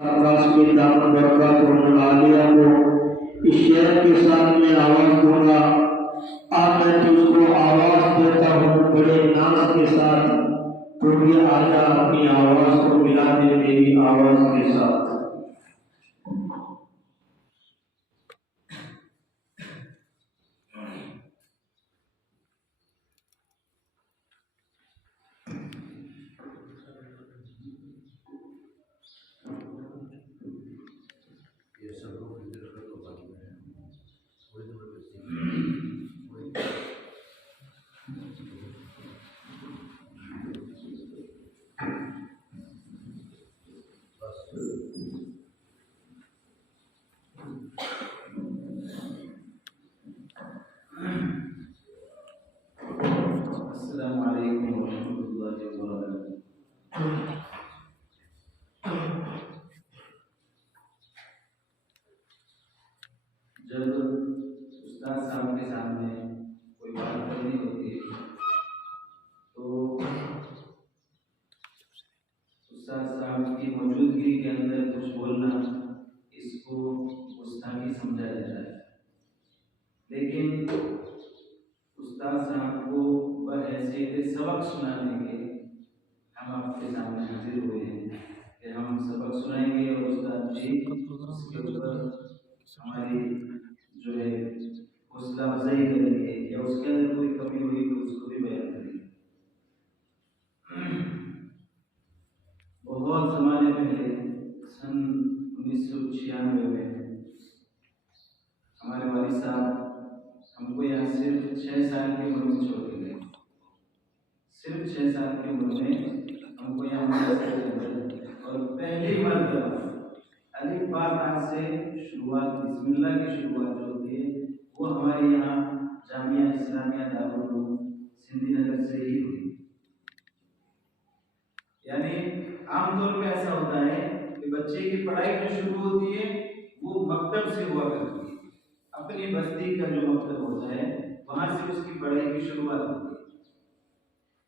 आकाश की दामन बरकत और आलिया को इस शेर के सामने आवाज दूंगा। अब मैं तुझको आवाज देता हूँ बड़े नाज के साथ, तो भी आजा अपनी आवाज को मिला दे मेरी आवाज के साथ। अस्सलामु अलैकुम वरहमतुल्लाहि वबरकातुहू। जब उस्ताद साहब के सामने कोई बात करनी होती है तो उस्ताद साहब की मौजूदगी के अंदर कुछ बोलना, इसको गुस्ताखी समझा जाता है। लेकिन उस्ताद साहब को बहैसियत सबक सुनाने के हम आपके सामने हाजिर हुए हैं कि हम सबक सुनाएंगे और उस्ताद जी उसके ऊपर हमारी जो है हौसला अफजाई करेंगे या उसके अंदर कोई कमी हुई तो उसको भी बयान करेंगे। बहुत ज़माने पहले सन 1996 में हमारे वालिद साहब हमको यहाँ सिर्फ 6 साल की उम्र में छोड़ के गए। सिर्फ 6 साल की उम्र में हमको यहाँ और पहली मर्तबा अलिफ बा ता से शुरुआत, बिस्मिल्लाह की शुरुआत जो होती है वो हमारे यहाँ जामिया इस्लामिया दारुल उलूम सिंधी नगर से ही हुई। यानी आमतौर पे ऐसा होता है कि बच्चे की पढ़ाई जो शुरू होती है वो मकतब से हुआ करती है, अपनी बस्ती का जो मकतब होता है वहां से उसकी पढ़ाई की शुरुआत होती है।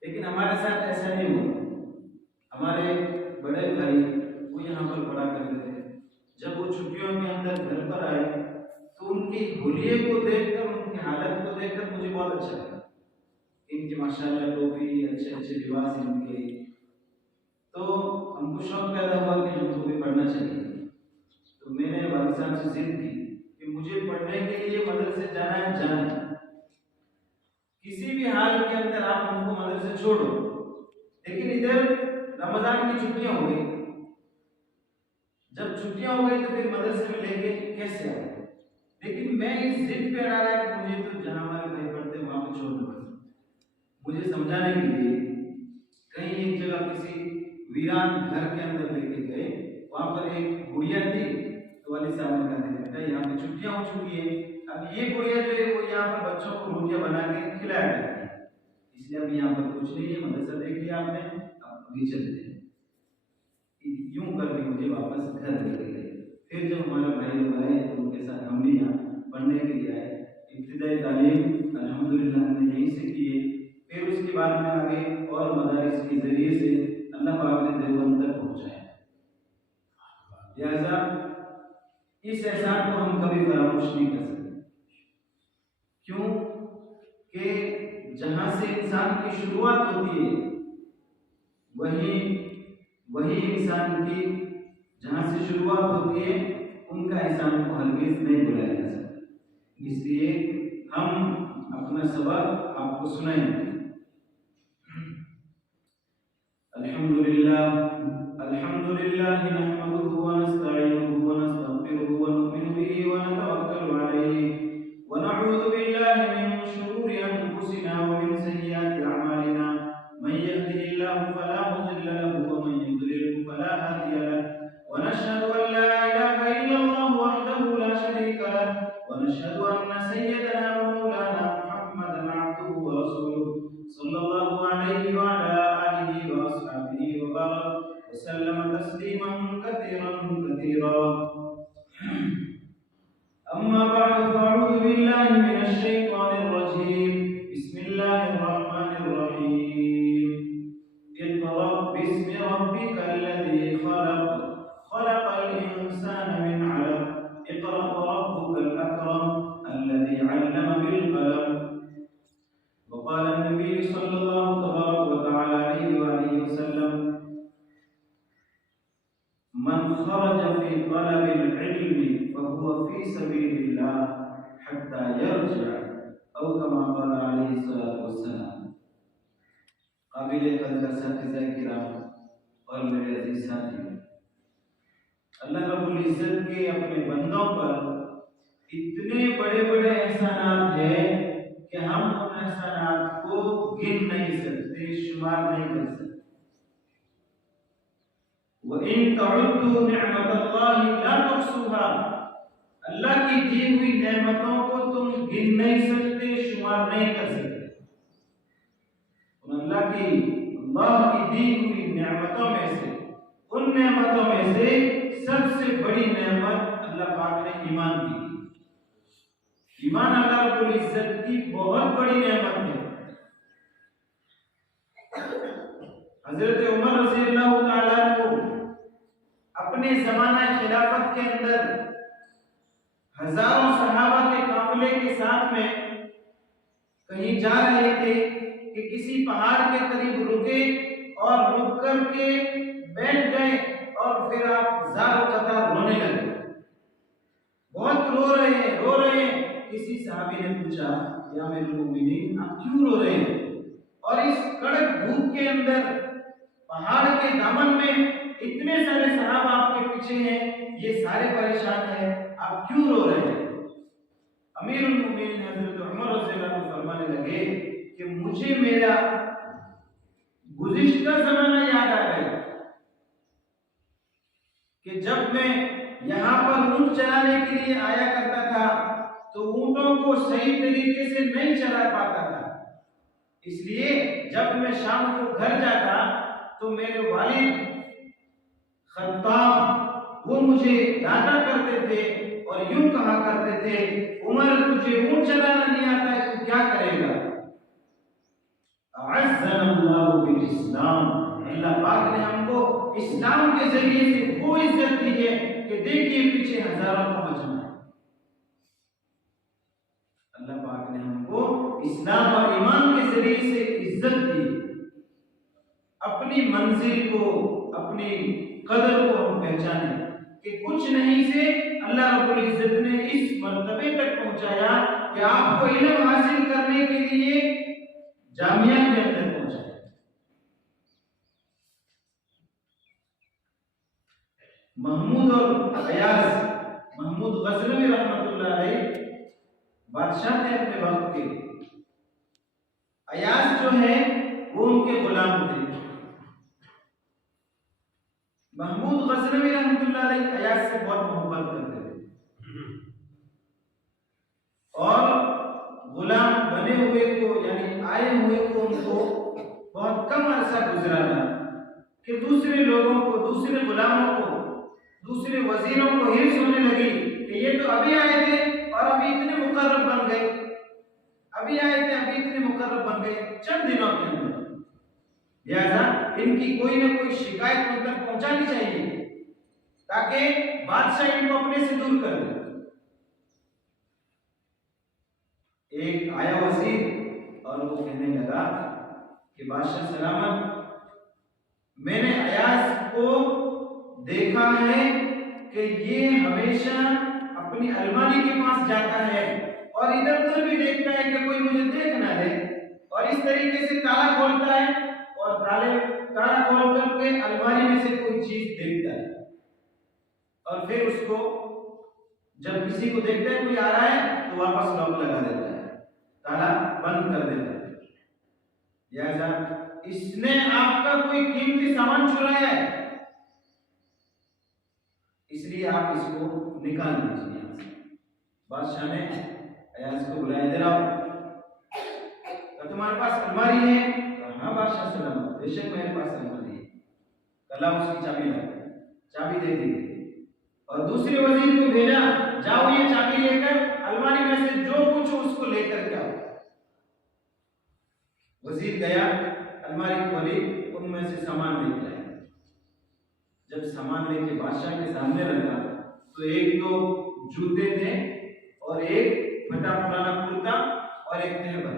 लेकिन हमारे साथ ऐसा नहीं हुआ। हमारे बड़े भाई वो यहाँ पर पढ़ा करते थे। जब वो छुट्टियों के अंदर घर पर आए तो उनकी हुलिये को देखकर, उनकी हालत को देखकर मुझे बहुत अच्छा लगा। इनकी माशाल्लाह टोपी, अच्छे अच्छे लिबास इनके, तो हमको शौक पैदा हुआ कि हमको भी पढ़ना चाहिए। तो मैंने वालिद साहब से जिद की कि मुझे पढ़ने के लिए मदरसे जाना है, जाना है। किसी भी हाल के अंदर आप हमको मदरसे छोड़ो। लेकिन इधर रमजान की छुट्टियां हो गई। जब छुट्टियां हो गई तो फिर मदरसे में लेके कैसे आए? लेकिन मैं इस जिद पे अड़ा रहा कि मुझे तो जहां हमारे भाई पढ़ते वहां पे छोड़ना पड़ता। मुझे समझाने के लिए कहीं एक जगह किसी वीरान घर के अंदर लेके गए, वहां पर एक गुड़िया थी। तो वालिद साहब ने कहा बेटा यहाँ पे छुट्टियां हो चुकी है, अब ये गुड़िया जो है वो यहाँ पर बच्चों को रोटियां बना के खिलाया करती है, इसलिए अभी यहाँ पर कुछ नहीं है, मदरसा देख लिया आपने, अब अभी चलते हैं। यूं करके मुझे वापस घर लेके गए। फिर जब हमारे भाई लोग आए तो उनके साथ हम भी यहाँ पढ़ने के लिए आए। इब्तिदाई तालीम अल्हम्दुलिल्लाह हमने यहीं से की है। फिर उसके बाद में आगे और मदारिस के जरिए से अल्लाह पाक ने देवबंद तक पहुँचाया। लिहाजा इस एहसान को हम कभी फरामोश नहीं कर सकते। क्यों कि जहाँ से इंसान की शुरुआत होती है वही इंसान की जहाँ से शुरुआत होती है उनका एहसान को हरगिज़ नहीं भुलाया जा सकता। इसलिए हम अपना सबक आपको सुनाएंगे। अल्हम्दुलिल्लाह अल्हम्दुलिल्लाह नहमदुहु व नस्तईनुहु व नस्तगफिरुहु व नुमिनु बिही व नतवक्कलु अलैहि व नऊज़ु बिल्लाहि मिन शुरूरि अनफुसिना व मिन सय्यिआति अअमालिना मन यहदिहिल्लाहु फला मुदिल्ल लहु व मन युद्लिलहु फला हादिय लहु व नशहदु अन ला इलाहा इल्लल्लाहु वहदहु ला शरीका लहु व नशहदु अन्न सय्यदना व मौलाना मुहम्मदन अब्दुहु व रसूलुहु सल्लल्लाहु अलैहि व अला आलिहि व अस्हाबिहि व बारक व सल्लम तस्लीमन कसीरन कसीरा। अम्मा बअद फअऊज़ु बिल्लाहि मिनश शैतानिर रजीम। बिस्मिल्लाहिर रहमानिर रहीम। इक़रा बिस्मि रब्बिकल लज़ी खलक़ खलक़ल मन खरज फी तलबिल इल्मी फहुवा फी सबीलिल्लाह हत्ता यरजा औ कमा क़ाल अलैहि सल्लल्लाहु अलैहि वसल्लम। काबिल कदर असातिज़ा किराम और मेरे अजीज साथियों, अल्लाह रब्बुल इज्जत के अपने बंदों पर इतने बड़े बड़े एहसानात हैं कि हम उन एहसानात को गिन नहीं सकते, शुमार नहीं कर सकते। वइन तउद्दू निअमतल्लाहि ला तुहसूहा, अल्लाह की दी हुई नेमतों को तुम गिन नहीं सकते, शुमार नहीं कर सकते। अल्लाह की दी हुई नेमतों में से, उन नेमतों में से सबसे बड़ी नेमत अल्लाह पाक ने ईमान की। ईमान अल्लाह रब्बुल इज्जत की बहुत बड़ी नेमत है। हजरत उमर रज़ी अल्लाह तआला को अपने ज़माना खिलाफत के अंदर हजारों सहाबा के काफिले के साथ में कहीं जा रहे थे कि किसी पहाड़ के करीब रुके और रुक कर के बैठ गए और फिर आप ज़ारो कतार रोने लगे। बहुत रो रहे हैं। किसी सहाबी ने पूछा, या अमीरुल मोमिनीन, आप क्यों रो रहे हैं? और इस कड़क धूप के अंदर पहाड़ के दामन में इतने सारे सहाबा आपके पीछे हैं, ये सारे परेशान हैं, आप क्यों रो रहे हैं? अमीरुल मोमिनीन हजरत उमर रज़ियल्लाहु अन्हु फरमाने लगे कि मुझे मेरा गुज़िश्ता ज़माना याद आ गया कि जब मैं यहाँ पर ऊँट चराने के लिए आया करता था तो ऊँटों को सही तरीके से नहीं चरा पाता था। इसलिए जब मैं शाम को घर जाता तो मेरे वालिद खत्ताब वो मुझे डांटा करते थे और यूं कहा करते थे, उमर तुझे ऊँट चलाना नहीं आता है, तू क्या करेगा? अअज़्ज़नल्लाहु बिल इस्लाम, अल्लाह पाक ने हमको इस्लाम के जरिए से वो इज्जत दी है कि देखिए पीछे हजारों का मजमा है। अल्लाह पाक ने हमको इस्लाम और ईमान के जरिए से इज्जत दी। अपनी मंजिल को, अपनी कदर को हम पहचाने कि कुछ नहीं से अल्लाह रब्बुल इज्जत ने इस मर्तबे तक पहुंचाया कि आपको इल्म हासिल करने के लिए जामिया के अंदर पहुंचाया। महमूद और अयाज, महमूद गज़नवी रहमतुल्लाह अलैह बादशाह थे अपने वक्त के। अयाज जो है वो उनके गुलाम थे। महमूद गज़नवी रहमतुल्लाह अलैह अयाज से बहुत मोहब्बत करते थे और गुलाम बने हुए को, यानी आए हुए को, उनको बहुत कम अरसा गुजरा था कि दूसरे लोगों को, दूसरे गुलामों को, दूसरे वजीरों को हिर्स होने लगी कि ये तो अभी आए थे और अभी इतने मुकर्रब बन गए, अभी आए थे अभी इतने मुकर्रब बन गए चंद दिनों के अंदर। लिहाजा इनकी कोई ना कोई शिकायत उन तक पहुंचानी चाहिए ताकि बादशाह इनको अपने से दूर कर दे। एक आया वजीर और वो कहने लगा कि बादशाह सलामत, मैंने अयाज को देखा है कि ये हमेशा अपनी अलमारी के पास जाता है और इधर उधर भी देखता है कि कोई मुझे देख ना ले, और इस तरीके से ताला खोलता है और ताला खोल करके अलमारी में से कोई चीज देखता है और फिर उसको जब किसी को देखता है कोई आ रहा है तो वापस लॉक लगा देता है, ताला बंद कर देता है। लिहाजा इसने आपका कोई कीमती सामान चुराया है, इसलिए आप इसको निकाल दीजिए यहाँ से। बादशाह ने अयाज को बुलाया, इधर आओ, तुम्हारे पास अलमारी है? हाँ बादशाह सलामत, बेशक मेरे पास अलमारी है। कला उसकी चाबी दे दी और दूसरे वजीर को भेजा, जाओ ये चाबी लेकर अलमारी में से जो कुछ उसको लेकर के आओ। वजीर गया, अलमारी खोली, उनमें से सामान लेकर आया। जब सामान लेके बादशाह के सामने रखा तो एक तो जूते थे और एक फटा पुराना कुर्ता और एक तहबर,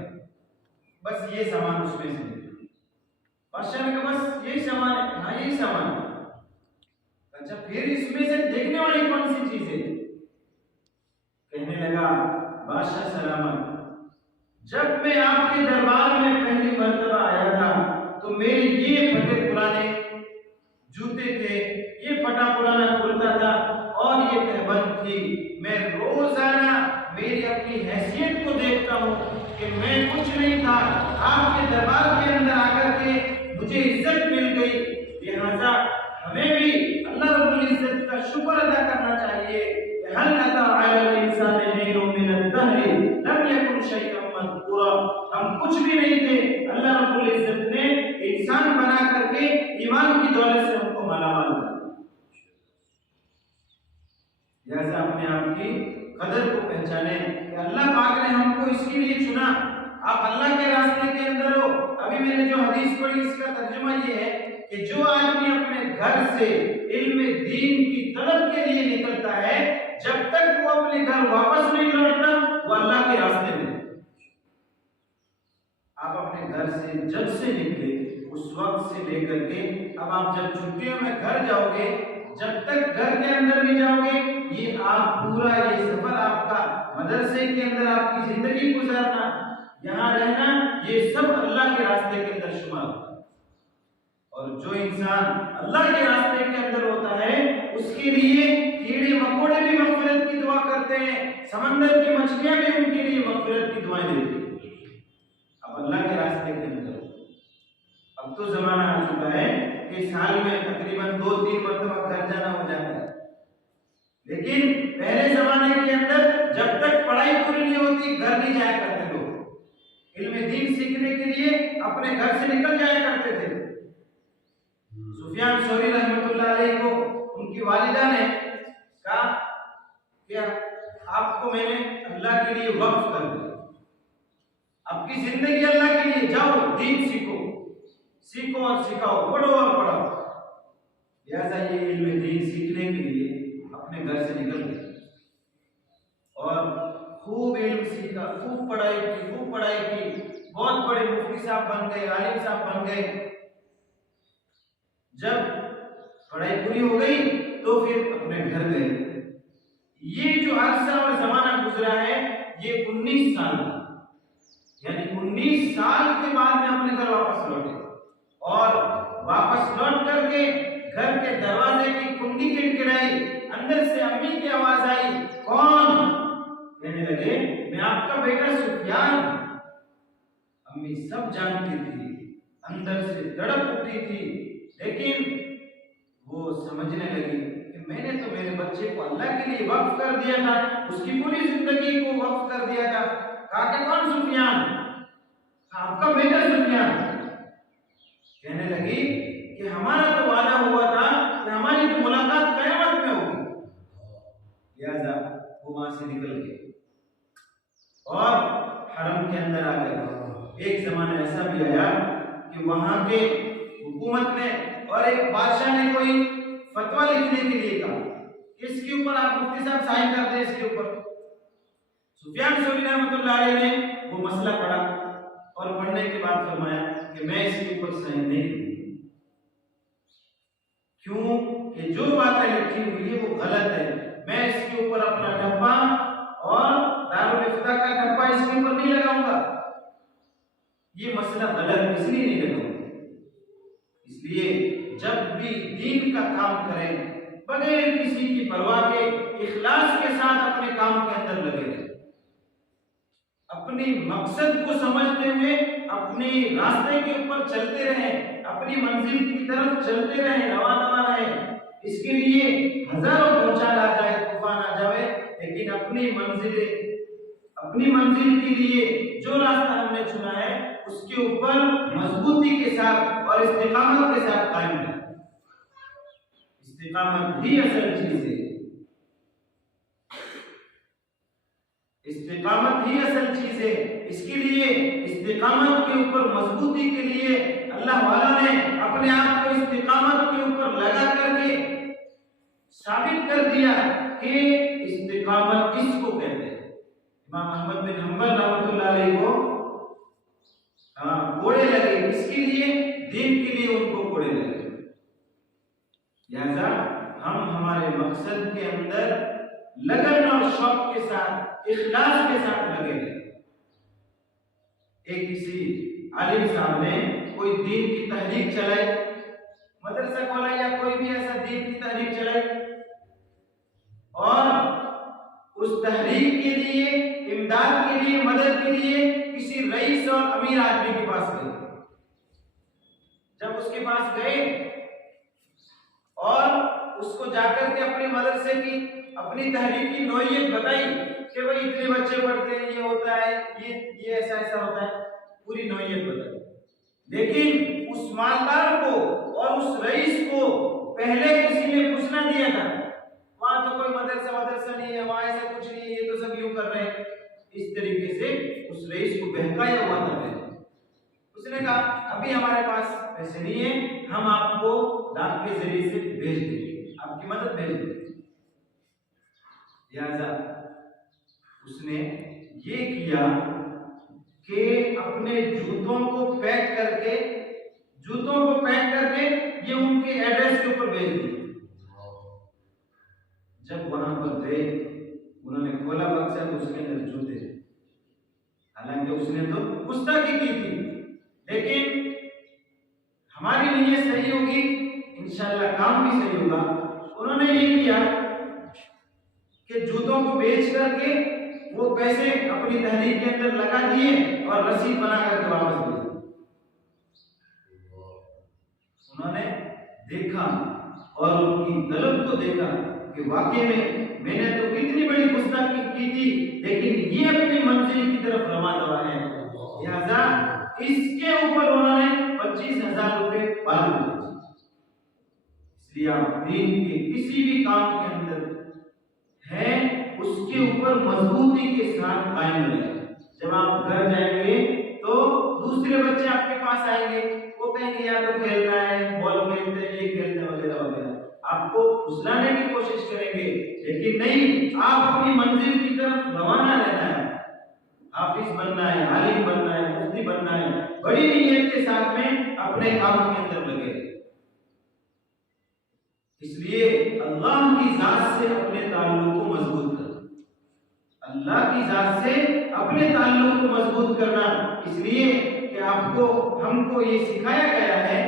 बस ये सामान उसमें से। बादशाह ने कहा बस यही सामान है? हाँ यही सामान है। अच्छा फिर इसमें से देखने वाली कौन सी चीज है? कहने लगा बादशाह सलामत, जब मैं आपके दरबार में पहली मर्तबा आया था तो मेरे ये फटे पुराने जूते थे, ये फटा पुराना कुर्ता था और ये तहबंद थी। मैं रोजाना मेरी अपनी हैसियत को देखता हूँ कि मैं कुछ नहीं था, आपके दरबार के अंदर आकर के मुझे इज्जत मिल गई। लिहाजा हमें भी अल्लाह रब्बुल इज्जत का शुक्र अदा करना चाहिए। हल अता अलल इंसानि हिन्नुम मिनद दहरि लम यकुन शैअन मज़कूरा, हम कुछ भी नहीं थे, अल्लाह रब्बुल इज्जत ने इंसान बना करके ईमान की दौलत से हमको मालामाल कर दिया। लिहाजा अपने आप की कदर को पहचाने कि अल्लाह पाक ने हमको इसके लिए चुना। आप अल्लाह के रास्ते के अंदर हो। अभी मैंने जो हदीस पढ़ी इसका तर्जुमा ये है कि जो आदमी अपने घर से इल्म दीन की तलब के लिए निकलता है, जब तक वो अपने घर वापस नहीं लौटता वो अल्लाह के रास्ते में। आप अपने घर से जब से निकले उस वक्त से लेकर के अब आप जब छुट्टियों में घर जाओगे, जब तक घर के अंदर नहीं जाओगे, ये आप पूरा ये सफर आपका मदरसे के अंदर आपकी जिंदगी गुजारना, यहाँ रहना, ये सब अल्लाह के रास्ते के अंदर शुमार होता है। और जो इंसान अल्लाह के रास्ते के अंदर होता है उसके लिए कीड़े मकोड़े भी मग़फ़िरत की दुआ करते हैं, समंदर की मछलियां भी उनके लिए मग़फ़िरत की दुआएं देती हैं। अब अल्लाह के रास्ते के अंदर अब तो जमाना आ चुका है कि साल में तकरीबन 2-3 मरतबा घर जाना हो जाता है, लेकिन पहले जमाने के अंदर जब तक पढ़ाई पूरी नहीं होती घर नहीं जाया करते लोग। इल्म दीन सीखने के लिए अपने घर से निकल जाया करते थे। सुफियान सौरी रहमतुल्लाह अलैह को उनकी वालिदा ने कहा कि आपको मैंने अल्लाह के लिए वक्फ कर दिया, आपकी जिंदगी अल्लाह के लिए, जाओ दीन सीखो, सीखो और सिखाओ, पढ़ो और पढ़ाओ। लिहाजा ये इल्म दीन सीखने के लिए अपने घर से निकल गए और खूब इल्म सीखा, खूब पढ़ाई की, बहुत बड़े मुफ्ती साहब बन गए, आलिम साहब बन गए। जब पढ़ाई पूरी हो गई तो फिर अपने घर गए। ये जो अरसा और जमाना गुजरा है ये 19 साल, यानी 19 साल के बाद में अपने घर वापस लौटे और वापस लौट करके घर के दरवाजे की कुंडी खिड़खिड़ाई, अंदर से अम्मी की आवाज आई, कौन? कहने लगे मैं आपका बेटा सुफियान। अम्मी सब जानती थी, अंदर से तड़प उठी थी, लेकिन वो समझने लगी कि मैंने तो मेरे बच्चे को अल्लाह के लिए वक्फ कर दिया था, उसकी पूरी जिंदगी को वक्फ कर दिया था। कहा कि कौन सुफियान? आपका बेटा सुफियान। कहने लगी कि हमारा तो वादा हुआ था कि हमारी तो मुलाकात क़यामत में होगी। लिहाजा वो वहां से निकल गए और हरम के अंदर आ गए। एक जमाना ऐसा भी आया कि वहां के हुकूमत ने और एक बादशाह ने कोई फतवा लिखने के लिए कहा, इसके ऊपर आप मुफ्ती साहब साइन कर दें इसके ऊपर। सुफियान सौरी रहमतुल्लाह अलैह ने वो मसला पढ़ा और पढ़ने के बाद फरमाया कि मैं इसके ऊपर साइन नहीं करूंगा, क्यों कि जो बातें लिखी हुई है वो गलत है। मैं इसके ऊपर अपना ठप्पा और दारुल इफ्ता का ठप्पा इसके ऊपर नहीं लगाऊंगा, ये मसला गलत इसलिए नहीं लगाऊंगा। इसलिए जब भी दीन का काम करें बगैर किसी की परवाह के इखलास के साथ अपने काम के अंदर लगे रहें, अपनी मकसद को समझते हुए अपने रास्ते के ऊपर चलते रहें, अपनी मंजिल की तरफ चलते रहें, रवाना रहें। इसके लिए हजारों भूचाल आ जाए, तूफान आ जाए, लेकिन अपनी मंजिल के लिए जो रास्ता हमने चुना है उसके ऊपर मजबूती के साथ और इस्तिकामत के साथ कायम रहें। इस्तिकामत ही असल चीज है, इस्तिकामत ही असल चीज है। इसके लिए इस्तिकामत के ऊपर मजबूती के लिए अल्लाह वाला ने अपने आप को इस्तिकामत के ऊपर लगा करके साबित कर दिया कि इस्तिकामत किसको कहते हैं। इमाम अहमद बिन हंबल रहमतुल्लाह अलैह को कोड़े लगे, इसके लिए दीन के लिए उनको कोड़े लगे। लिहाजा हम हमारे मकसद के अंदर लगन और शौक के साथ, इखलास के साथ लगे रहे। एक किसी आलिम साहब ने कोई दीन की तहरीक चलाई, मदरसा खोला या कोई भी ऐसा दीन की तहरीक चलाई, और उस तहरीक के लिए, इमदाद के लिए, मदद के लिए किसी रईस और अमीर आदमी के पास गए। जब उसके पास गए और उसको जाकर के अपने मदरसे की, अपनी तहरीक की नौइयत बताई कि भाई इतने बच्चे पढ़ते हैं, ये होता है, ये ऐसा ऐसा होता है, पूरी नौइयत बताई। लेकिन उस मालदार को और उस रईस को पहले किसी ने कुछ ना दिया था, वहां तो कोई मदरसा नहीं है, वहां ऐसा कुछ नहीं है, ये तो सब यूं कर रहे हैं। इस तरीके से उस रईस को बहकाया हुआ था। उसने कहा अभी हमारे पास पैसे नहीं है, हम आपको डाक के जरिए से भेज देंगे, आपकी मदद भेज देंगे। लिहाजा उसने ये किया कि अपने जूतों को पैक करके ये उनके एड्रेस के ऊपर भेज दिया। जब वहां पर गए, उन्होंने खोला बक्सा तो उसके अंदर जूते, हालांकि उसने तो गुस्ताखी की थी, लेकिन हमारी नीयत सही होगी, इंशाअल्लाह काम भी सही होगा। उन्होंने ये किया कि जूतों को बेच करके वो पैसे अपनी तहरीक के अंदर लगा दिए और रसीद बना करके वापस भेज दी। उन्होंने देखा और उनकी तलब को देखा कि वाकई में मैंने तो कितनी बड़ी गुस्ताखी की थी, लेकिन ये अपनी मंजिल की तरफ रवा दवा है। लिहाजा इसके ऊपर उन्होंने 25,000 रुपए पाल दिए। इसलिए आप दीन के किसी भी काम के अंदर है, उसके ऊपर मजबूती के साथ कायम रहे। जब आप घर जाएंगे तो दूसरे बच्चे आपके पास आएंगे, वो कहेंगे यार तो खेलना है, बॉल खेलते हैं, ये खेलते हैं वगैरह वगैरह, आपको फुसलाने की कोशिश करेंगे, लेकिन नहीं, आप अपनी मंजिल की तरफ रवाना रहना है। हाफिज बनना है, आलिम बनना है, मुफ्ती बनना है, बड़ी नीयत के साथ में अपने काम के अंदर लगे। इसलिए अल्लाह की जात से अपने ताल्लुक को मजबूत करना, अल्लाह की जात से अपने ताल्लुक को मजबूत करना, इसलिए कि आपको, हमको ये सिखाया गया है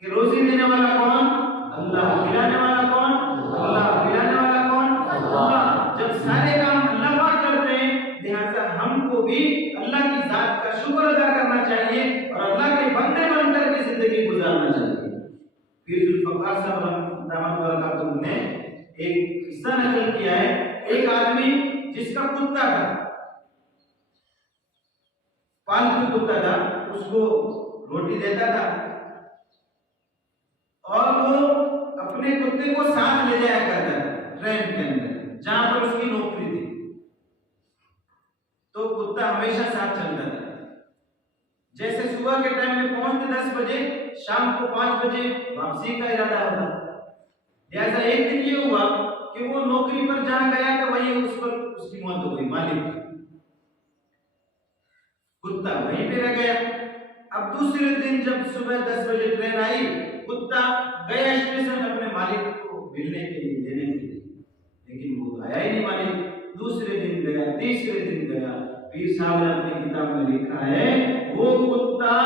कि रोजी देने वाला कौन? अल्लाह। खिलाने वाला कौन? अल्लाह। पिलाने वाला कौन? अल्लाह। जब सारे काम अल्लाह पाक करते हैं, लिहाजा हमको भी अल्लाह की जात का शुक्र अदा करना चाहिए और अल्लाह के बंदे बनकर के जिंदगी गुजारना चाहिए। फिर जुल्फकार साहब ने एक किस्सा नकल किया है। एक आदमी जिसका कुत्ता था, पालतू कुत्ता था, उसको रोटी देता था और वो अपने कुत्ते को साथ ले जाया करता था ट्रेन के अंदर जहां पर उसकी नौकरी थी। तो कुत्ता हमेशा साथ चलता था। जैसे सुबह के टाइम में पहुंचते 10 बजे, शाम को 5 बजे वापसी का इरादा होता। लिहाजा एक दिन ये हुआ कि वो नौकरी पर जहां गया तो वहीं उस पर उसकी मौत हो गई, मालिक की। कुत्ता वहीं पे रह गया। अब दूसरे दिन जब सुबह 10 बजे ट्रेन आई, कुत्ता गया स्टेशन अपने मालिक को मिलने के लिए, लेने के लिए, लेकिन वो आया ही नहीं मालिक। दूसरे दिन गया, तीसरे दिन गया। पीर साहब ने अपनी किताब में लिखा है, वो कुत्ता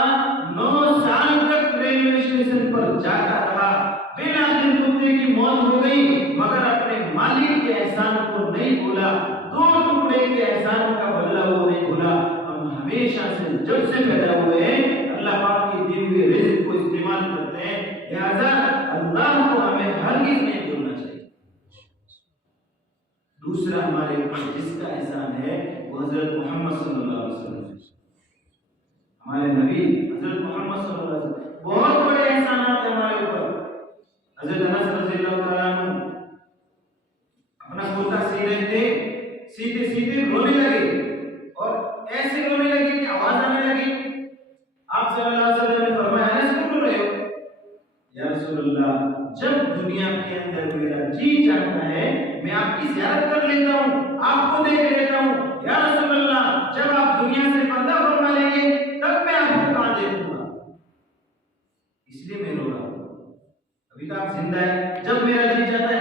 9 साल तक रेलवे स्टेशन पर जाता रहा, बिलाखिर कुत्ते की मौत हो गई, मगर अपने मालिक के एहसान को नहीं भूला, 2 टुकड़े के एहसान का बदला वो नहीं भूला। हम हमेशा से जब से पैदा हुए हैं अल्लाह पाक की दी हुई रिज़्क़ को इस्तेमाल करते हैं, लिहाजा अल्लाह को हमें हरगिज़ नहीं भूलना चाहिए। दूसरा हमारे ऊपर जिसका एहसान है वो हज़रत मोहम्मद सल्लल्लाहु अलैहि वसल्लम, हमारे नबी हज़रत मोहम्मद सल्लल्लाहु अलैहि वसल्लम, बहुत बड़े एहसानात हैं हमारे ऊपर। हज़रत अनस रज़ियल्लाहु तआला अन्हु अपना कुर्ता सी रहे थे, सीधे सीधे रोने लगे और ऐसे रोने लगे कि आवाज आने लगी। आप सल्लल्लाहु अलैहि वसल्लम ने फरमाया, अनस क्यों रो रहे हो? या रसूलल्लाह, जब दुनिया के अंदर मेरा जी चाहता है मैं आपकी ज़ियारत कर लेता हूँ, आपको देख लेता हूँ। या रसूलल्लाह, जब आप दुनिया से पर्दा फरमा लेंगे तब मैं आपको कहाँ देखूंगा, इसलिए मैं रो रहा हूँ। अभी तो आप जिंदा है, जब मेरा जी चाहता है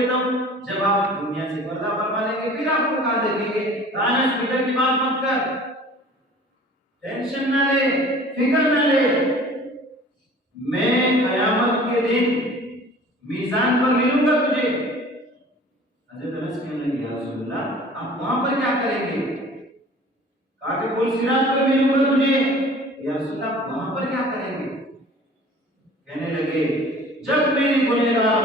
लेता हूँ, जब आप दुनिया से पर्दा फरमा लेंगे फिर आपको कहाँ देखेंगे। तानस फिक्र की बात मत कर, टेंशन ना ले, फिक्र ना ले, मैं कयामत के दिन मीजान पर मिलूंगा तुझे। हजरत अनस कहने लगे या रसूल अल्लाह, आप वहां पर क्या करेंगे? कहा कि पुल सिरात पर मिलूंगा तुझे। या रसूल अल्लाह, आप वहां पर क्या करेंगे? कहने लगे जब मेरी गुनहगार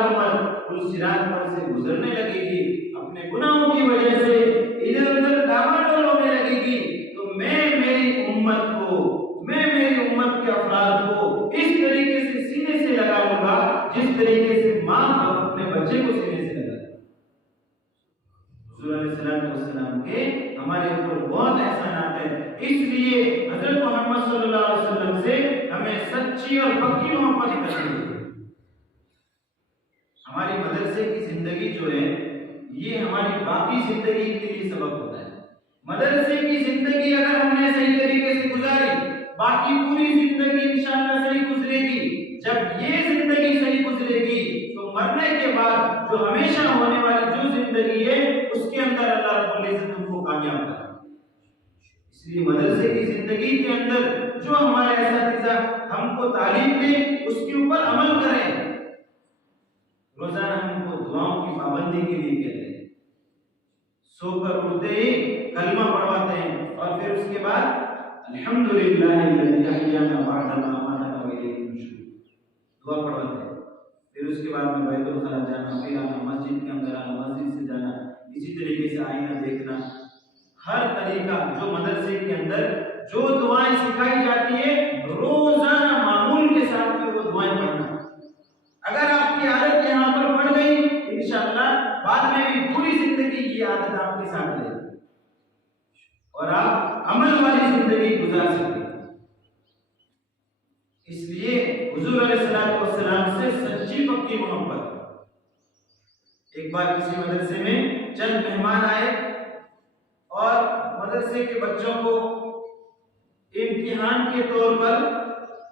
उम्मत पुल सिरात पर से गुजरने लगेगी, अपने गुनाहों की वजह से इधर उधर डामाडोल होने लगेगी, तो मैं मेरी उम्मत के अफराद को इस तरीके से सीने से लगा लूंगा जिस तरीके से माँ अपने बच्चे को सीने से लगाती है। हुजूर अलैहिस्सलाम के हमारे ऊपर बहुत एहसानात है, इसलिए हजरत मोहम्मद सल्लल्लाहु अलैहि वसल्लम से हमें सच्ची और पक्की मोहब्बत करनी है। हमारी मदरसे की जिंदगी जो है ये हमारी बाकी जिंदगी के लिए सबक होता है। मदरसे की जिंदगी अगर हमने सही तरीके से गुजारी, बाकी पूरी जिंदगी इंशाअल्लाह सही गुजरेगी। जब ये जिंदगी सही गुजरेगी तो मरने के बाद जो हमेशा होने वाली जो जिंदगी है उसके अंदर अल्लाह रब्बुल इज्जत हमको कामयाब करे। इसलिए मदरसे की जिंदगी के अंदर जो हमारे असातिज़ा हमको तालीम दे उसके ऊपर अमल करें। रोजाना हमको दुआओं की पाबंदी के लिए कहते हैं, सोकर उठते ही कलमा पढ़वाते हैं और फिर उसके बाद अल्हम्दुलिल्लाहिल्लज़ी अहयाना बअदा मा अमातना व इलैहि नुशूर दुआ पढ़वाते हैं। फिर उसके बाद में बैतुल खला जाना, फिर आना मस्जिद के अंदर आना, मस्जिद से जाना, इसी तरीके से आईना देखना, हर तरीका जो मदरसे के अंदर जो दुआएं सिखाई जाती है रोजाना मामूल के साथ में वो दुआएं पढ़ना। अगर आपकी आदत यहाँ पर पड़ गई इंशाअल्लाह बाद में भी पूरी जिंदगी ये आदत आपके साथ रहेगी और आप अमल वाली जिंदगी गुजार सकते हैं। इसलिए हुजूर अलैहिस्सलातु वस्सलाम से सच्ची पक्की मोहब्बत। एक बार किसी मदरसे में चंद मेहमान आए और मदरसे के बच्चों को इम्तिहान के तौर पर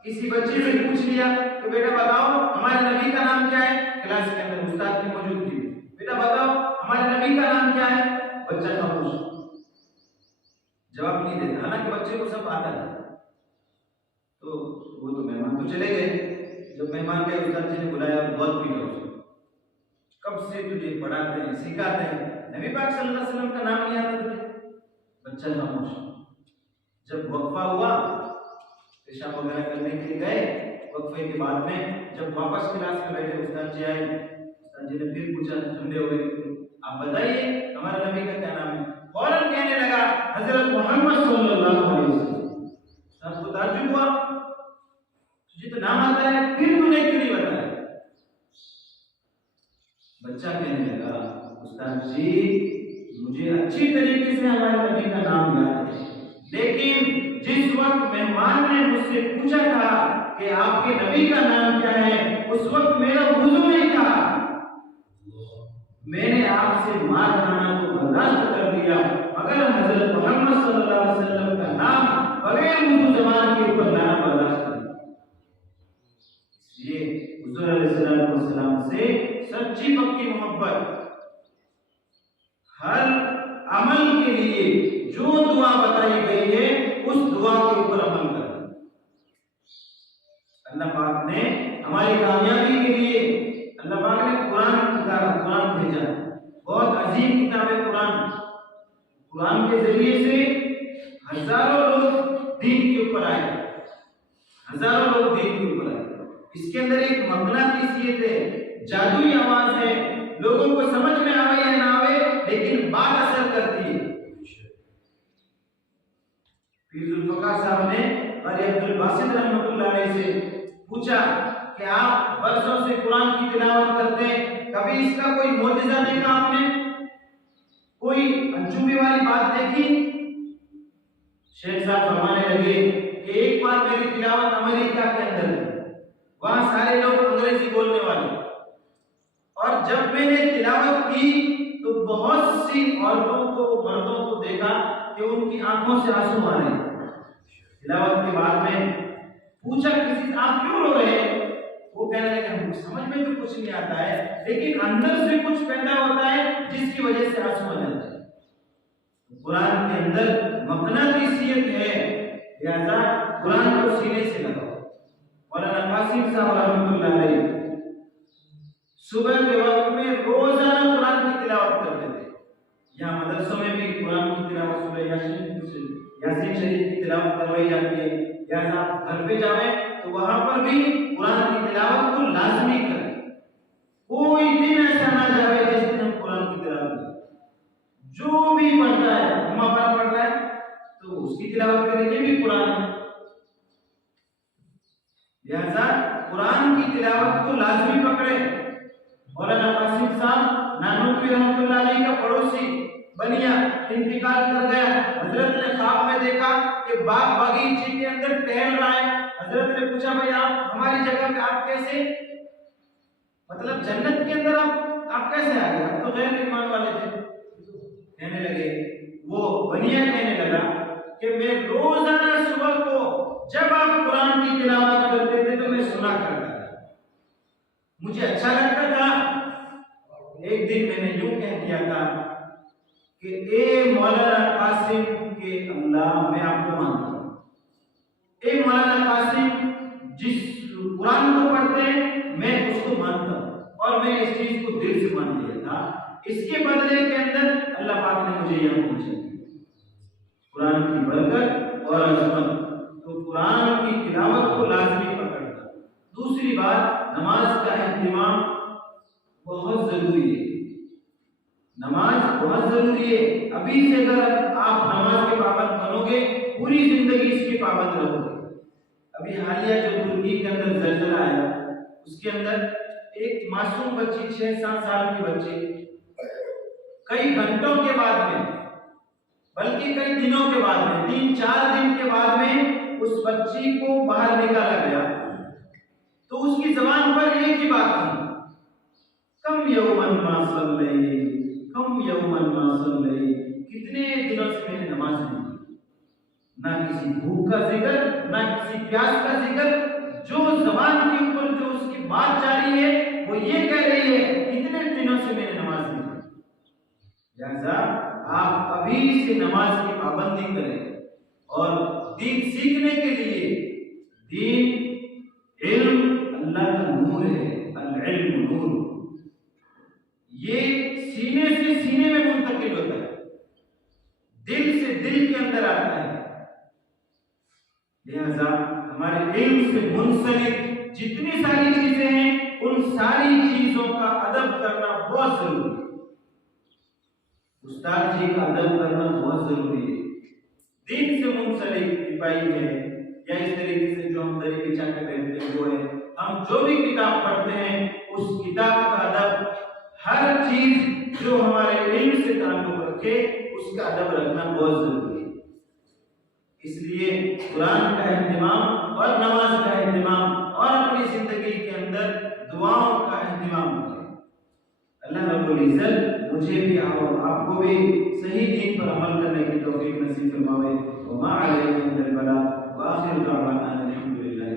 किसी बच्चे से पूछ लिया कि बेटा बताओ हमारे नबी का नाम क्या है। क्लास के अंदर उस्ताद की मौजूदगी में, बेटा बताओ हमारे नबी का नाम क्या है। बच्चा खामोश, जवाब नहीं देता, हालांकि बच्चे को सब आता है। तो वो तो मेहमान तो चले गए। जब मेहमान गए उस्ताद जी ने बुलाया, बहुत पीटा उसको, कब से तुझे पढ़ाते हैं सिखाते हैं, नबी पाक सल्लल्लाहु अलैहि वसल्लम का नाम नहीं आता तुझे। बच्चा खामोश। जब वक्फा हुआ, पेशाब वगैरह करने के लिए गए, वक्फे के बाद में जब वापस क्लास में बैठे उस्ताद जी आए, उस्ताद जी ने फिर पूछा ठंडे हो गए, आप बताइए हमारे नबी का क्या नाम है। फौरन कहने लगा हजरत मोहम्मद सल्लल्लाहु अलैहि वसल्लम। सबको ताज्जुब हुआ, तुझे तो नाम आता है फिर तूने क्यों नहीं बताया। बच्चा कहने लगा उस्ताद जी मुझे अच्छी तरीके से हमारे नबी का नाम याद है, लेकिन जिस वक्त मेहमान ने मुझसे पूछा था कि आपके नबी का नाम क्या है, उस वक्त मेरा वुजू नहीं था, मैंने आपसे मार खाना तो बर्दाश्त कर दिया, मगर हजरत मोहम्मद सल्लल्लाहु अलैहि वसल्लम का नाम बगैर वुजू ज़बान के ऊपर लाना बर्दाश्त कर दिया। इसलिए हुजूर अलैहि सल्लम से सच्ची पक्की मोहब्बत, हर अमल के लिए जो दुआ बताई गई है उस दुआ के ऊपर अमल करना। अल्लाह पाक ने हमारी कामयाबी के लिए अल्लाह पाक ने कुरान भेजा, बहुत अजीम किताब है कुरान। कुरान के जरिए से हजारों लोग दीन के ऊपर आए, हजारों लोग दीन के ऊपर आए। इसके अंदर एक मगनातीसियत है, जादुई आवाज है, लोगों को समझ में आवे या ना आवे लेकिन बात असर करती है। फिर जुल्फकार साहब ने कारी अब्दुल बासित रहमतुल्लाह अलैह से पूछा कि आप बरसों से कुरान की तिलावत करते हैं, कभी इसका कोई मोजिज़ा देखा आपने, कोई अजूबे वाली बात देखी। शेख साहब फरमाने लगे कि एक बार मेरी तिलावत अमेरिका के अंदर थी, वहां सारे लोग अंग्रेजी बोलने वाले, और जब मैंने तिलावत की तो बहुत सी औरतों को मर्दों को देखा कि उनकी आंखों से आंसू आ रहे। तिलावत के बाद में पूछा किसी से आप क्यों रो रहे हैं, वो कहने लगे हमको समझ में तो कुछ नहीं आता है, लेकिन अंदर से कुछ पैदा होता है जिसकी वजह से आंसू आ जाता है। कुरान के अंदर मकनातीसियत है, लिहाजा कुरान को सीने से लगाओ। मौलाना कासिम साहब रहमतुल्लाह अलैह सुबह के वक्त में रोजाना कुरान की तिलावत करते थे। यहाँ मदरसों में भी कुरान की तिलावत सूरह यासीन शरीफ की तिलावत करवाई जाती है, या आप घर पे जावे तो वहां पर भी कुरान की तिलावत को लाजमी करें। कोई दिन ऐसा ना जाए जिस दिन हम कुरान की तिलावत करें। जो भी पढ़ता है, अम्मा पारा पढ़ रहा है तो उसकी तिलावत करें, ये भी कुरान है। लिहाजा कुरान की तिलावत को लाजमी पकड़े। मौलाना कासिम साहब नानूतवी रहमतुल्लाह अलैह का पड़ोसी बनिया इंतकाल कर गया। हजरत ने ख्वाब में देखा कि बाग बगीचे के अंदर टहल रहा है। हजरत ने पूछा भाई आप हमारी जगह पे आप कैसे, मतलब जन्नत के अंदर आप कैसे आ गए, आप तो गैर ईमान वाले थे। कहने लगे, वो बनिया कहने लगा कि मैं रोजाना सुबह को जब आप कुरान की तिलावत करते थे तो मैं सुना करता था, मुझे अच्छा लगता था। एक दिन मैंने यूं कह दिया था कि ए मौलाना कासिम के अल्लाह, मैं आपको मानता हूं। ए मौलाना कासिम जिस कुरान को पढ़ते हैं मैं उसको मानता हूं, और मैंने इस चीज को दिल से मान लिया था। इसके बदले के अंदर अल्लाह पाक ने मुझे यहां पहुंचा दिया। कुरान की बरकत और अजमत, तो कुरान की तिलावत को लाजमी पकड़ना। दूसरी बात, नमाज का एहतिमाम बहुत जरूरी है। नमाज बहुत जरूरी है। अभी से अगर आप नमाज के पाबंद बनोगे, पूरी जिंदगी इसके पाबंद रहोगे। अभी हालिया जो तुर्की के अंदर जलजला आया, उसके अंदर एक मासूम बच्ची 6-7 साल की बच्ची कई घंटों के बाद में, बल्कि कई दिनों के बाद में, 3-4 दिन के बाद में उस बच्ची को बाहर निकाला गया। तो उसकी जबान पर एक ही बात थी, कम यौमन मा सल्लई, कम यौमन मा सल्लई। कितने दिनों से मैंने नमाज नहीं पढ़ी। ना किसी भूख का जिक्र, ना किसी प्यास का जिक्र। जो जबान के ऊपर जो उसकी बात जारी है वो ये कह रही है, कितने दिनों से मैंने नमाज नहीं पढ़ी। लिहाजा आप अभी से नमाज की पाबंदी करें। और दीन सीखने के लिए, दीन इल्म अल्लाह का नूर है, अल इल्म नूर, ये सीने से सीने में मुंतकिल होता है, दिल से दिल के अंदर आता है। लिहाजा हमारे इल्म से मुंसलिक जितनी सारी चीजें हैं, उन सारी चीजों का अदब करना बहुत जरूरी है। उस्ताद जी का अदब करना बहुत जरूरी है। दीन से मुंसलिक सिपाही है, या इस तरीके से जो हम दरी बिछा के बैठते हैं वो है। हम जो भी किताब पढ़ते हैं उस किताब का अदब, हर चीज जो हमारे इल्म से ताल्लुक रखे उसका अदब रखना बहुत जरूरी है। इसलिए कुरान का एहतिमाम और नमाज का एहतिमाम और अपनी जिंदगी के अंदर दुआओं का एहतिमाम करें। अल्लाह रब्बुल इज्जत मुझे भी और आपको भी सही दीन पर अमल करने की तौफीक नसीब फरमावे। व मा अलैना इल्लल बलाग व आखिर दावाना अल्हम्दुलिल्लाह।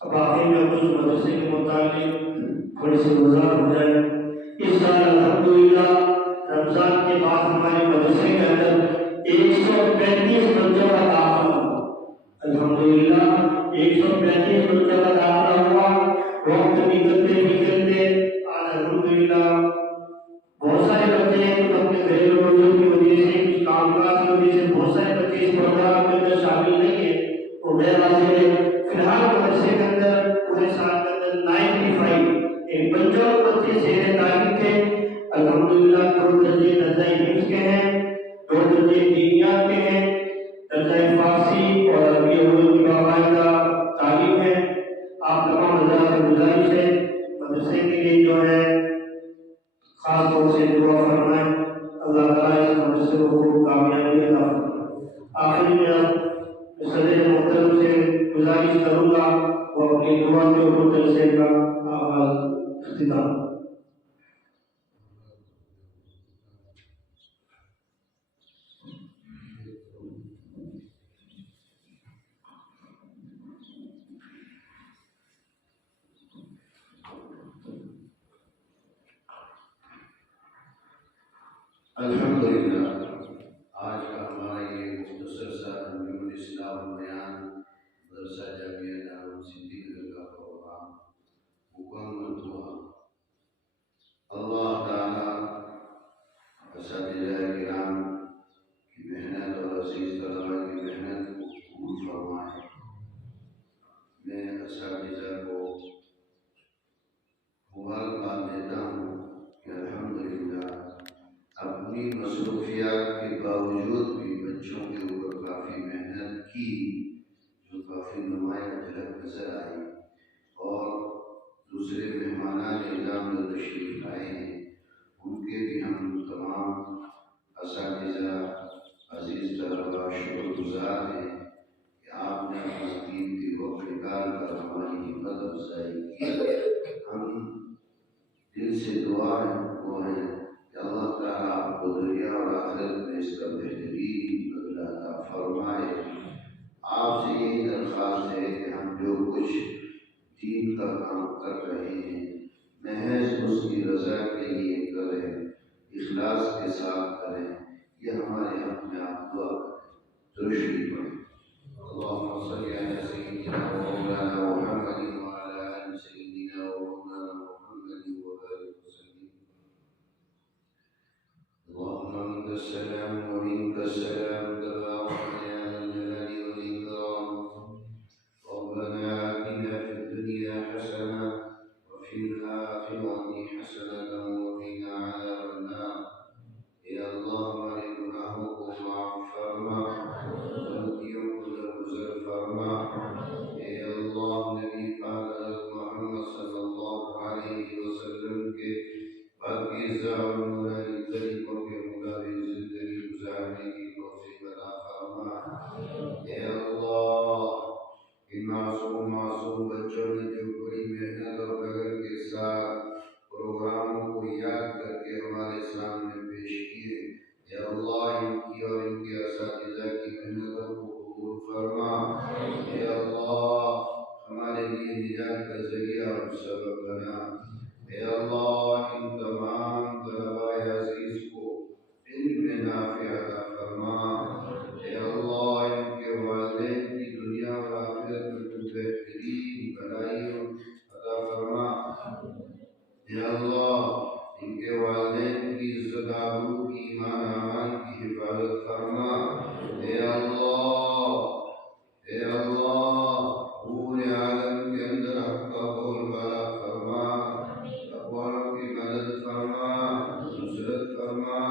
अब आखिर में कुछ मदरसे के मुताबिक थोड़ी सी गुजार हो जाए। इस साल अल्हम्दुलिल्लाह रमजान के बाद हमारे मदरसे के अंदर 135 बच्चों का दाखिला हुआ। अल्हम्दुलिल्लाह 135 बच्चों का दाखिला हुआ। वक्त निकलते निकलते आज अल्हम्दुलिल्लाह बहुत सारे बच्चे कुछ अपने घरेलू मौजूद की वजह से, कुछ कामकाज की वजह से बहुत सारे बच्चे इस प्रोग्राम के अंदर शामिल नहीं है। तो मैं वास्ते फिलहाल मदरसे के अंदर पूरे साल के अंदर 95 बच्चे शेर तारीफ थे। अल्हम्दुलिल्लाह 2 दर्जे दर्जा हिफ्ज़ के हैं, 2 दर्जे दीनियात के हैं, दर्जा फारसी और अरबी उर्दू की बाकायदा तालीम है। आप तमाम हज़रात से गुजारिश है मदरसे के लिए जो है खास तौर से दुआ फरमाएं, अल्लाह ताला इस मदरसे को खूब कामयाबी अता फरमाए। आखिर में अब सदर मोहतरम से गुजारिश करूंगा वो अपनी दुआ के ऊपर जलसे का आगाज इख्तिताम। अल्हम्दुलिल्लाह, आज का हमारा ये मुख्तसर सा अंजुमन इस्लाम बयान मदरसा जामिया दारुल सिद्दीक़ का प्रोग्राम मुकम्मल हुआ। अल्लाह ताला असातिज़ा किराम की मेहनत और अज़ीज़ तलबा की मेहनत को कबूल फरमाए। मैं असातिज़ा को मुबारकबाद देता हूँ कि अल्हम्दुलिल्लाह अपनी मसरूफियात के बावजूद भी बच्चों के ऊपर काफ़ी मेहनत की, जो काफ़ी नुमाया झलक नजर आई। और दूसरे मेहमानान निज़ाम जो तशरीफ़ लाए हैं उनके भी हम तमाम असातिज़ा अज़ीज़ तलबा शुक्रगुज़ार हैं कि आपने अपना कीमती वक्त निकाल कर हमारी हिम्मत अफजाई की। हम दिल से दुआ वो है कि अल्लाह ताला आपको दुनिया और आखिरत में इसका बेहतरीन बदला अता फरमाए। आपसे यही दरख्वास्त है कि हम जो कुछ दीन का काम कर रहे हैं महज उसकी रज़ा के लिए करें, इखलास के साथ करें। यह हमारे हक़ में आप दुआ करें, दुरूद पढ़ें। अल्लाहुम्मा सल्लि अला सय्यिदिना व मौलाना मुहम्मदिन व अला आलि सय्यिदिना व मौलाना मुहम्मदिन व बारिक वसल्लिम। अल्लाहुम्मा अंता अस्सलाम व मिनका अस्सलाम तबारकता या ज़ल जलाली वल इकराम। रब्बना आतिना फिद दुनिया हसनह व फिल आखिरति हसनतन व क़िना अज़ाबन नार। या अल्लाह हमारे गुनाहों को माफ़ फरमा, गलतियों को दरगुज़र फरमा। ए अल्लाह नबी पाक हज़रत मोहम्मद सल्लल्लाहु अलैहि वसल्लम के पाकीज़ा और नूरानी तरीक़ों के मुताबिक ज़िंदगी गुज़ारने की तौफ़ीक़ अता फरमा। ए अल्लाह इन मासूम बच्चों ने जो बड़ी मेहनत और लगन के साथ प्रोग्रामों को याद करके हमारे सामने पेश किए, या अल्लाह इनकी और इनके असातिज़ा की मेहनतों को कबूल फरमा। या अल्लाह हमारे लिए निजात का ज़रिया और सबब बना। या अल्लाह इन तमाम तलबाए अज़ीज़ को इल्म में नाफ़िअ अता फरमा। या अल्लाह इनके वालिदैन की दुनिया और आखिरत में तू बेहतरीन भलाई अता फरमा। या अल्लाह इनके वालिदैन की इज़्ज़त आबरू की ईमान अमान की हिफाजत फरमा। या अल्लाह पूरे आलम के अंदर हक़ का बोलबाला फरमा, अक़वालों की मदद फरमा, नुसरत फरमा,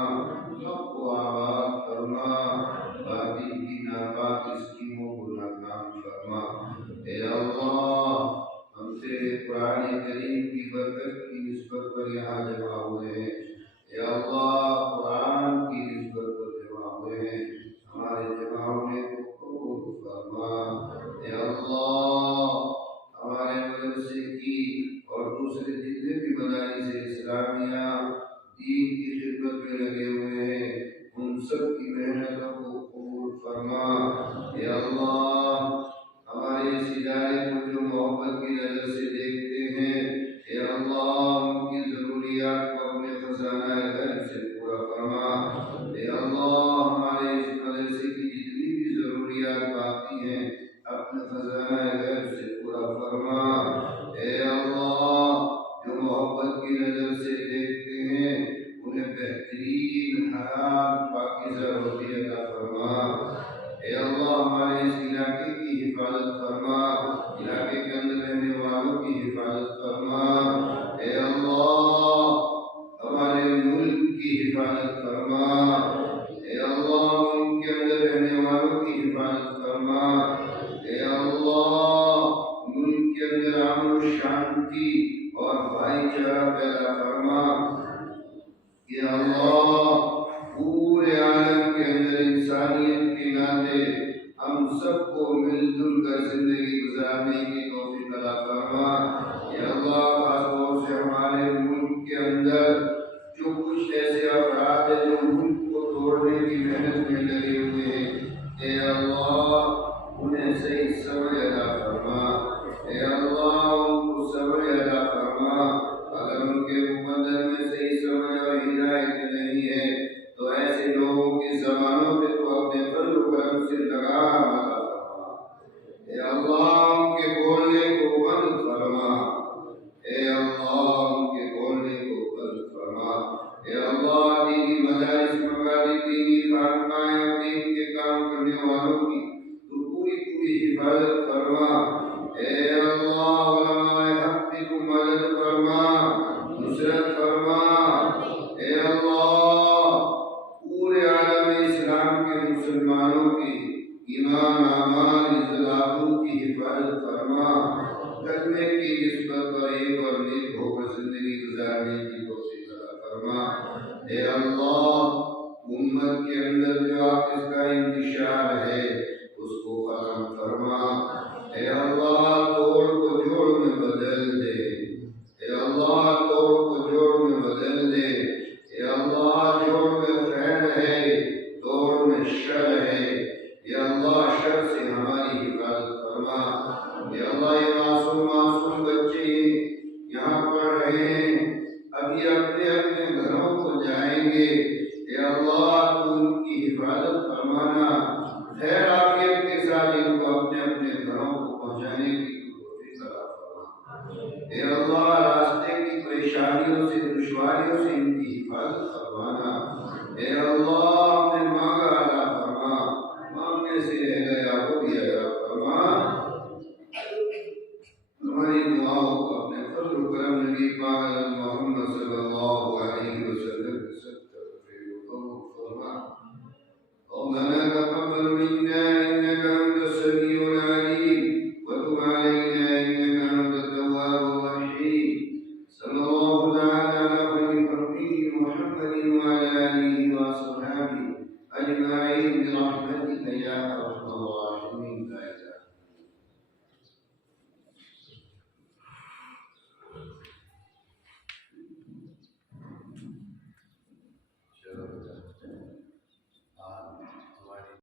हक़ को आबाद फरमा, बातिल की नापाक स्कीमों को नाकाम फरमा। या अल्लाह हम तेरे कुरान करीम की बरकत की निस्बत पर यहाँ जमा हुए हैं। या अल्लाह कुरान की निस्बत पर जमा हुए हैं, हमारे जमा होने को कबूल फरमा। या अल्लाह हमारे मदरसे की और दूसरे जितने भी मदारिस इस्लामिया दीन की खिदमत में लगे हुए हैं उन सब की मेहनतों को कबूल फरमा। या अल्लाह हमारे इस इदारे को जो मोहब्बत की नज़र से देखते हैं, या अल्लाह उनकी ज़रूरियात को अपने खजाना गैब से पूरा फरमा। या अल्लाह हमारे इस मदरसे की जितनी भी ज़रूरियात बाकी हैं अपने खजाना गैब से पूरा फरमा। या अल्लाह जो मोहब्बत की नज़र से देखते हैं उन्हें बेहतरीन हलाल पाकीज़ा रोटी अता फरमा। या अल्लाह हमारे इस इलाके की हिफाजत फरमा, इलाके के अंदर रहने वालों की हिफाजत फरमा। या अल्लाह हमारे मुल्क की हिफाजत फरमा। या अल्लाह मुल्क के अंदर रहने वालों की हिफाजत फरमा। या अल्लाह मुल्क के अंदर अमन शांति और भाईचारा पैदा फरमा। या अल्लाह पूरे आलम के अंदर इंसानियत के नाते हम सबको मिलजुल कर जिंदगी गुजारने की तौफीक अता फरमा। या अल्लाह खासतौर से हमारे मुल्क के अंदर जो कुछ ऐसे अफराद हैं जो मुल्क को तोड़ने की मेहनत में लगे हुए हैं, या अल्लाह उन्हें सही समझ अता फरमा। या अल्लाह उनको समझ अता फरमा। अगर उनके मुकद्दर में सही समझ और हिदायत नहीं है तो ए अल्लाह उनके बोलने को बंद फरमा, ए अल्लाह उनके बोलने को बंद फरमा, ए अल्लाह दीनी मदारिस मगादी दीनी खानकाएं दीन के काम करने वालों की तू पूरी पूरी हिफाजत फरमा, ए अल्लाह उलमाए हक की तू मदद फरमा, नुसरत फरमा, ए अल्लाह पूरे आलम इस्लाम के मुसलमानों की ईमान आमान इस्लाम की हिफाजत फरमा, कलमे की निस्बत पर एक और नेक होकर जिंदगी गुजारने की तौफीक अता फरमा, ए अल्लाह उम्मत के अंदर जो आप इसका इंतशार है उसको खत्म फरमा, ए अल्लाह तोड़ को जोड़ में बदल दे, ए अल्लाह तोड़ को जोड़ में बदल दे, ए अल्लाह जोड़ में खैर है तोड़ में शर है, या अल्लाह शर से हमारी हिफाजत फरमा, या अल्लाह ये मासूम मासूम बच्चे यहाँ पढ़ रहे हैं अभी अपने अपने घरों को जाएंगे, या अल्लाह तू उनकी हिफाजत फरमाना, खैर आफियत के साथ इनको अपने अपने घरों को पहुँचाने की तौफीक अता फरमा, या अल्लाह रास्ते की परेशानियों से दुश्वारियों से इनकी हिफाजत फरमाना, या अल्लाह हमने मांगा अता फरमा, मांगने से रह गया वो भी अता फरमा, हमारी दुआओं को अपने फज़ल करम नबी पाक मोहम्मद सल्लल्लाहु अलैहि वसल्लम के सत्तर फरमा, और मौलाना तक़ब्बल मिन्ना